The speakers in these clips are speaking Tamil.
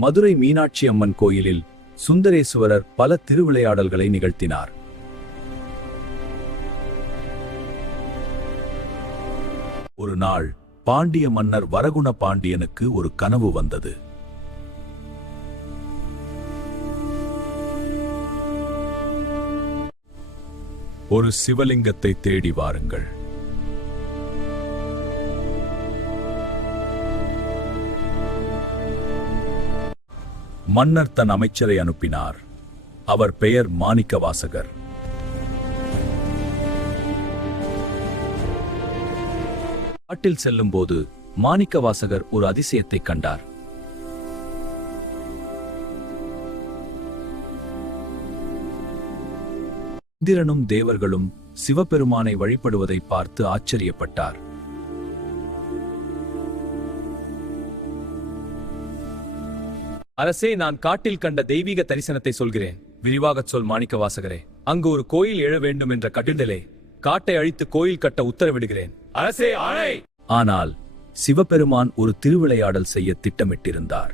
மதுரை மீனாட்சி அம்மன் கோயிலில் சுந்தரேசுவரர் பல திருவிளையாடல்களை நிகழ்த்தினார். ஒரு நாள் பாண்டிய மன்னர் வரகுண பாண்டியனுக்கு ஒரு கனவு வந்தது. ஒரு சிவலிங்கத்தை தேடி வாருங்கள். மன்னர் தன் அமைச்சரை அனுப்பினார். அவர் பெயர் மாணிக்கவாசகர். காட்டில் செல்லும் போது மாணிக்கவாசகர் ஒரு அதிசயத்தை கண்டார். இந்திரனும் தேவர்களும் சிவபெருமானை வழிபடுவதை பார்த்து ஆச்சரியப்பட்டார். அரசே, நான் காட்டில் கண்ட தெய்வீக தரிசனத்தை சொல்கிறேன். விரிவாகச் சொல் மாணிக்கவாசகரே. அங்கு ஒரு கோயில் எழ வேண்டும் என்ற கட்டிடலே காட்டை அழித்து கோயில் கட்ட உத்தரவிடுகிறேன். அரசே, ஆணை! ஆனால் சிவபெருமான் ஒரு திருவிளையாடல் செய்ய திட்டமிட்டிருந்தார்.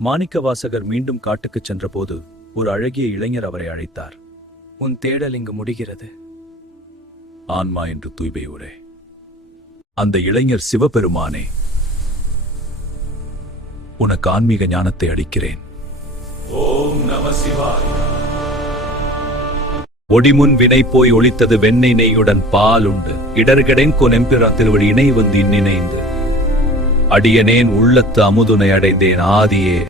மாணிக்கவாசகர் மீண்டும் காட்டுக்குச் சென்றபோது ஒரு அழகிய இளைஞர் அவரை அழைத்தார். உன் தேடல் இங்கு முடிகிறது. ஆன்மா என்று தூய்மை உரே. அந்த இளைஞர், சிவபெருமானே, உனக்கு ஆன்மீக ஞானத்தை அளிக்கிறேன். ஓம் நம சிவாய. ஒடிமுன் வினை போய் ஒளித்தது வெண்ணெய் நெய்யுடன் பால் உண்டு இடர்கெடெங்கொ நெம்பிரா திருவடி இணை வந்து இன்னிணைந்து அடியனேன் உள்ளத்து அமுதுனை அடைந்தேன் ஆதியே.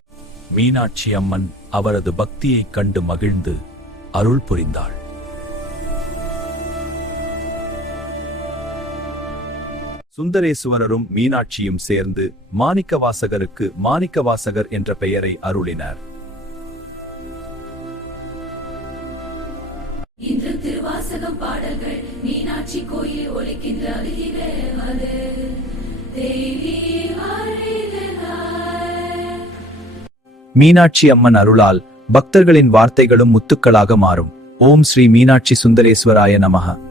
மீனாட்சி அம்மன் அவரது பக்தியைக் கண்டு மகிழ்ந்து அருள் புரிந்தாள். சுந்தரேசுவரரும் மீனாட்சியும் சேர்ந்து மாணிக்கவாசகருக்கு மாணிக்கவாசகர் என்ற பெயரை அருளினர். இன்று திருவாசகம் பாடல்கள் மீனாட்சி கோயில் ஒலிக்கின்ற மீனாட்சி அம்மன் அருளால் பக்தர்களின் வார்த்தைகளும் முத்துக்களாக மாறும். ஓம் ஸ்ரீ மீனாட்சி சுந்தரேஸ்வராய நமஹ.